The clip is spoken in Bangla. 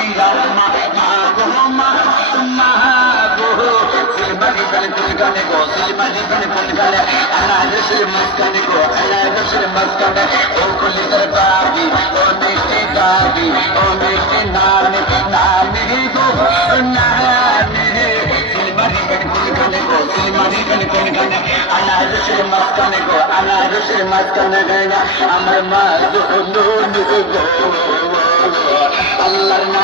আম্মা মা গো সিলমারি গানে কোন গানে গো সিলমারি গানে কোন গানে আনারসের মাঝখানে গো আনারসের মাঝখানে ও কলিজার বাবি ও মিষ্টি বাবি ও মিষ্টি নানি নানি গো নানি সিলমারি গানে কোন গানে গো সিলমারি গানে কোন গানে আনারসের মাঝখানে গো আনারসের মাঝখানে গানা আমার মা গো আল্লাহর